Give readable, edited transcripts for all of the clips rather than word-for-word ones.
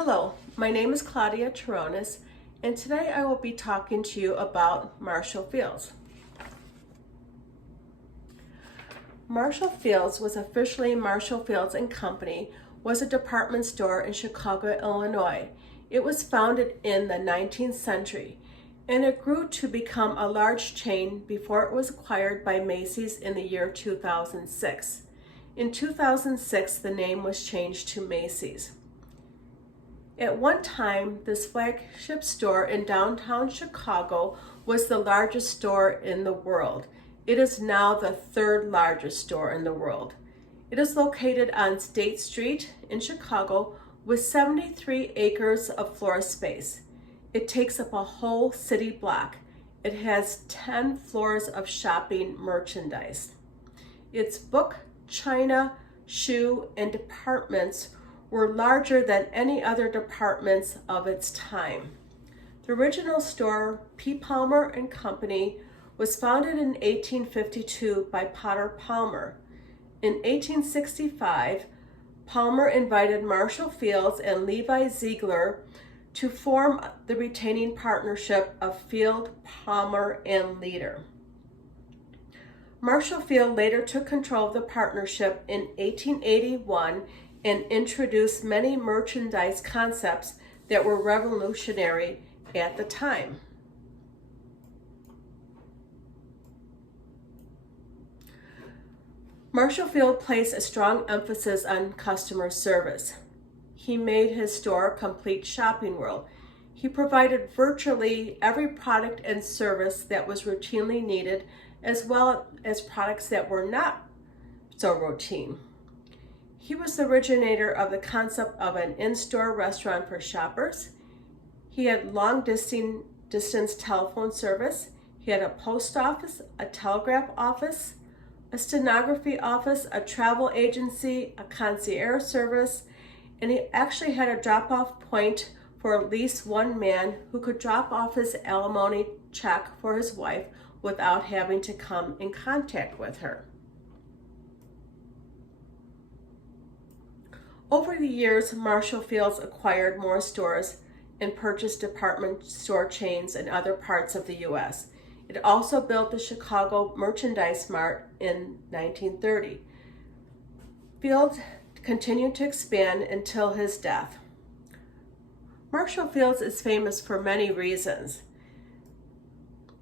Hello, my name is Claudia Taronis, and today I will be talking to you about Marshall Fields. Marshall Fields was officially Marshall Fields and Company, was a department store in Chicago, Illinois. It was founded in the 19th century, and it grew to become a large chain before it was acquired by Macy's in the year 2006. In 2006, the name was changed to Macy's. At one time, this flagship store in downtown Chicago was the largest store in the world. It is now the third largest store in the world. It is located on State Street in Chicago with 73 acres of floor space. It takes up a whole city block. It has 10 floors of shopping merchandise. Its book, china, shoe, and departments were larger than any other departments of its time. The original store, P. Palmer and Company, was founded in 1852 by Potter Palmer. In 1865, Palmer invited Marshall Fields and Levi Ziegler to form the retaining partnership of Field, Palmer, and Leader. Marshall Field later took control of the partnership in 1881 and introduced many merchandise concepts that were revolutionary at the time. Marshall Field placed a strong emphasis on customer service. He made his store a complete shopping world. He provided virtually every product and service that was routinely needed, as well as products that were not so routine. He was the originator of the concept of an in-store restaurant for shoppers. He had long-distance telephone service. He had a post office, a telegraph office, a stenography office, a travel agency, a concierge service, and he actually had a drop-off point for at least one man who could drop off his alimony check for his wife without having to come in contact with her. Over the years, Marshall Fields acquired more stores and purchased department store chains in other parts of the U.S. It also built the Chicago Merchandise Mart in 1930. Fields continued to expand until his death. Marshall Fields is famous for many reasons,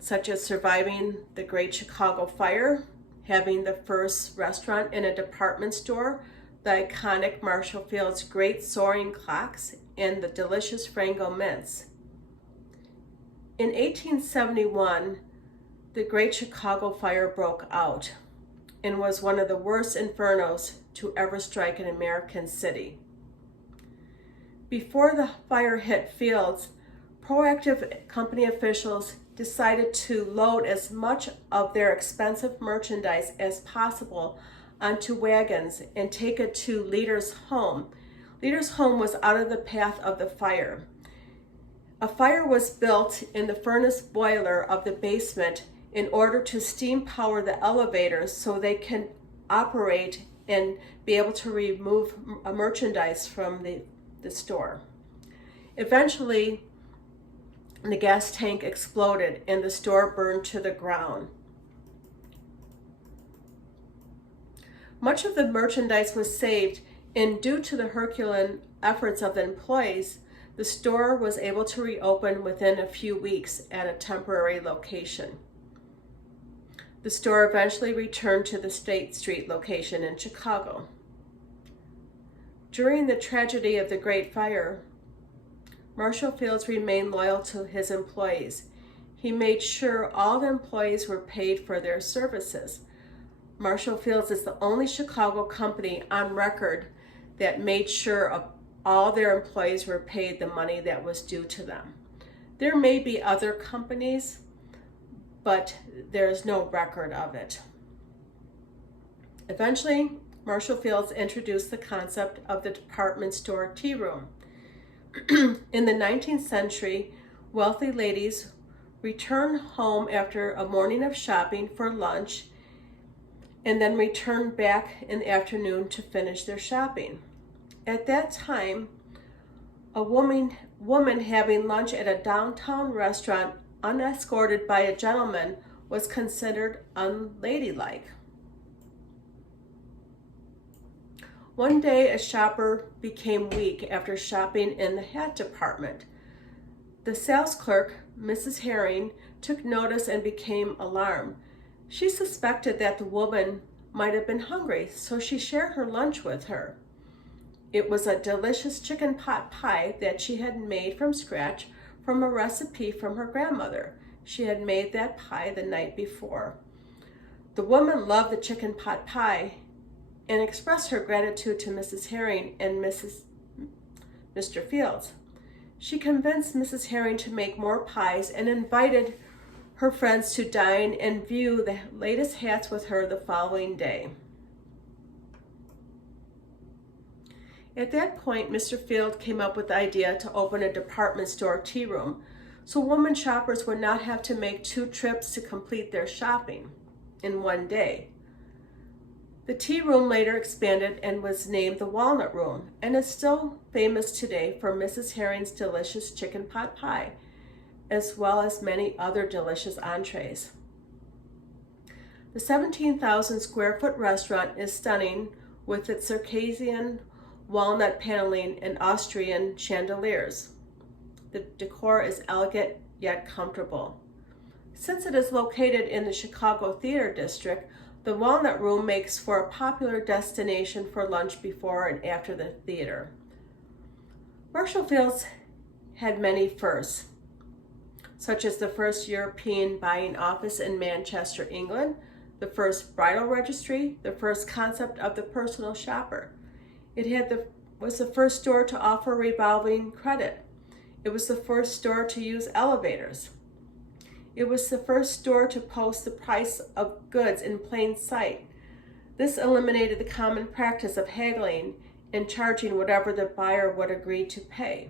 such as surviving the Great Chicago Fire, having the first restaurant in a department store, the iconic Marshall Fields Great Soaring Clocks, and the delicious Frango mints. In 1871, the Great Chicago Fire broke out and was one of the worst infernos to ever strike an American city. Before the fire hit Fields, proactive company officials decided to load as much of their expensive merchandise as possible onto wagons and take it to Leader's home. Leader's home was out of the path of the fire. A fire was built in the furnace boiler of the basement in order to steam power the elevators so they can operate and be able to remove merchandise from the store. Eventually, the gas tank exploded and the store burned to the ground. Much of the merchandise was saved, and due to the Herculean efforts of the employees, the store was able to reopen within a few weeks at a temporary location. The store eventually returned to the State Street location in Chicago. During the tragedy of the Great Fire, Marshall Fields remained loyal to his employees. He made sure all the employees were paid for their services. Marshall Fields is the only Chicago company on record that made sure all their employees were paid the money that was due to them. There may be other companies, but there is no record of it. Eventually, Marshall Fields introduced the concept of the department store tea room. In the 19th century, wealthy ladies returned home after a morning of shopping for lunch and then return back in the afternoon to finish their shopping. At that time, A woman having lunch at a downtown restaurant unescorted by a gentleman was considered unladylike. One day, a shopper became weak after shopping in the hat department. The sales clerk, Mrs. Herring, took notice and became alarmed. She suspected that the woman might have been hungry, so she shared her lunch with her. It was a delicious chicken pot pie that she had made from scratch from a recipe from her grandmother. She had made that pie the night before. The woman loved the chicken pot pie and expressed her gratitude to Mrs. Herring and Mr. Fields. She convinced Mrs. Herring to make more pies and invited her friends to dine and view the latest hats with her the following day. At that point, Mr. Field came up with the idea to open a department store tea room so women shoppers would not have to make 2 trips to complete their shopping in one day. The tea room later expanded and was named the Walnut Room and is still famous today for Mrs. Herring's delicious chicken pot pie, as well as many other delicious entrees. The 17,000 square foot restaurant is stunning with its Circassian walnut paneling and Austrian chandeliers. The decor is elegant yet comfortable. Since it is located in the Chicago Theater District, the Walnut Room makes for a popular destination for lunch before and after the theater. Marshall Fields had many firsts, such as the first European buying office in Manchester, England, the first bridal registry, the first concept of the personal shopper. It was the first store to offer revolving credit. It was the first store to use elevators. It was the first store to post the price of goods in plain sight. This eliminated the common practice of haggling and charging whatever the buyer would agree to pay.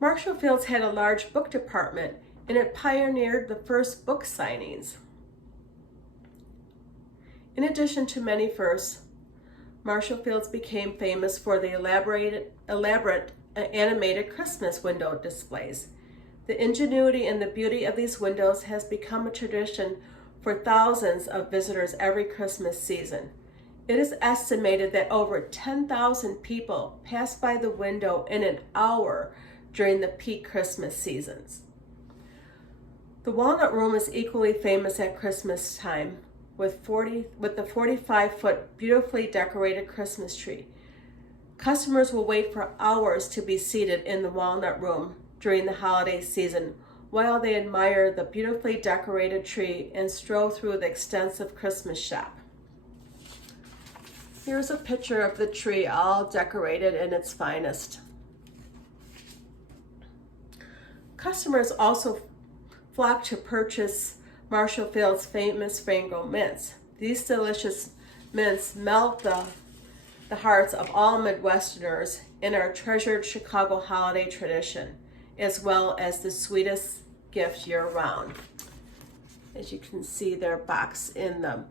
Marshall Fields had a large book department, and it pioneered the first book signings. In addition to many firsts, Marshall Fields became famous for the elaborate animated Christmas window displays. The ingenuity and the beauty of these windows has become a tradition for thousands of visitors every Christmas season. It is estimated that over 10,000 people pass by the window in an hour during the peak Christmas seasons. The Walnut Room is equally famous at Christmas time with the 45-foot beautifully decorated Christmas tree. Customers will wait for hours to be seated in the Walnut Room during the holiday season while they admire the beautifully decorated tree and stroll through the extensive Christmas shop. Here's a picture of the tree all decorated in its finest. Customers also flock to purchase Marshall Fields' famous Fangirl mints. These delicious mints melt the hearts of all Midwesterners in our treasured Chicago holiday tradition, as well as the sweetest gift year-round. As you can see, they're boxed in the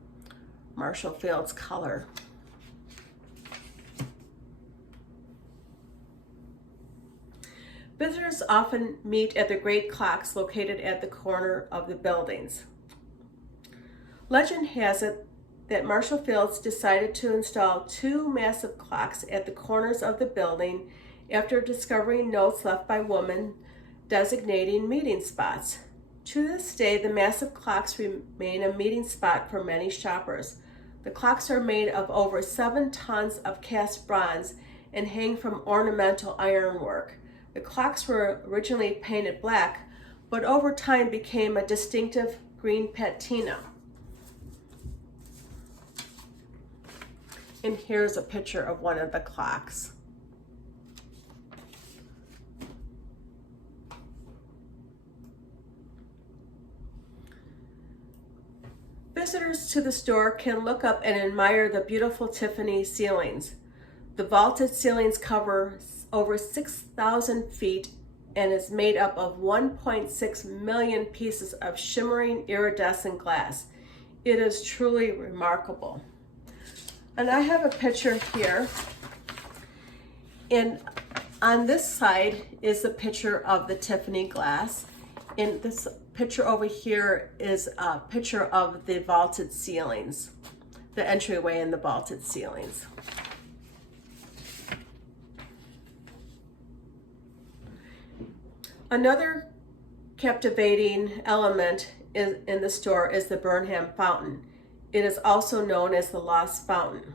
Marshall Fields color. Visitors often meet at the great clocks located at the corner of the buildings. Legend has it that Marshall Fields decided to install 2 massive clocks at the corners of the building after discovering notes left by women designating meeting spots. To this day, the massive clocks remain a meeting spot for many shoppers. The clocks are made of over 7 tons of cast bronze and hang from ornamental ironwork. The clocks were originally painted black, but over time became a distinctive green patina. And here's a picture of one of the clocks. Visitors to the store can look up and admire the beautiful Tiffany ceilings. The vaulted ceilings cover over 6,000 feet and is made up of 1.6 million pieces of shimmering iridescent glass. It is truly remarkable. And I have a picture here. And on this side is the picture of the Tiffany glass. And this picture over here is a picture of the vaulted ceilings, the entryway and the vaulted ceilings. Another captivating element in the store is the Burnham Fountain. It is also known as the Lost Fountain.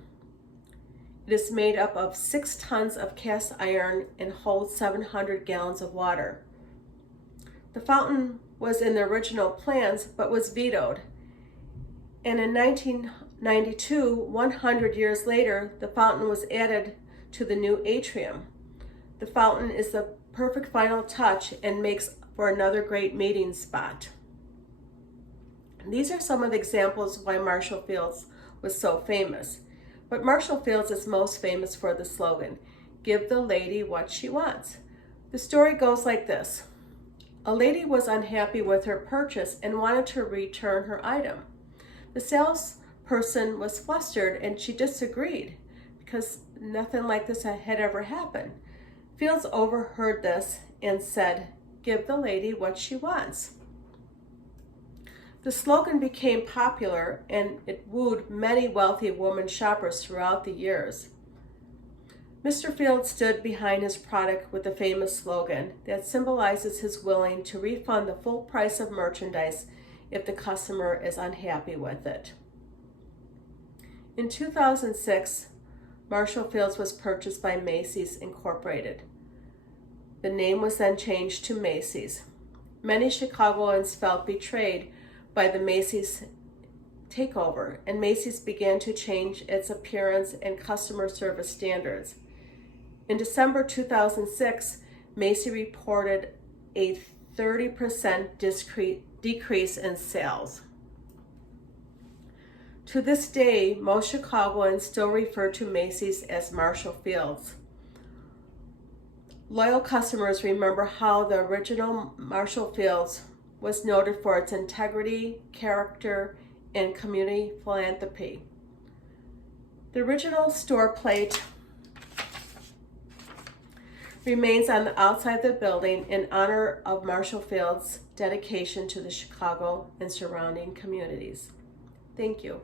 It is made up of 6 tons of cast iron and holds 700 gallons of water. The fountain was in the original plans but was vetoed. And in 1992, 100 years later, the fountain was added to the new atrium. The fountain is the perfect final touch and makes for another great meeting spot. These are some of the examples of why Marshall Field's was so famous. But Marshall Field's is most famous for the slogan, "Give the lady what she wants." The story goes like this. A lady was unhappy with her purchase and wanted to return her item. The salesperson was flustered and she disagreed because nothing like this had ever happened. Fields overheard this and said, "Give the lady what she wants." The slogan became popular and it wooed many wealthy women shoppers throughout the years. Mr. Field stood behind his product with the famous slogan that symbolizes his willing to refund the full price of merchandise if the customer is unhappy with it. In 2006, Marshall Field's was purchased by Macy's Incorporated. The name was then changed to Macy's. Many Chicagoans felt betrayed by the Macy's takeover, and Macy's began to change its appearance and customer service standards. In December 2006, Macy's reported a 30% decrease in sales. To this day, most Chicagoans still refer to Macy's as Marshall Field's. Loyal customers remember how the original Marshall Field's was noted for its integrity, character, and community philanthropy. The original store plate remains on the outside of the building in honor of Marshall Field's dedication to the Chicago and surrounding communities. Thank you.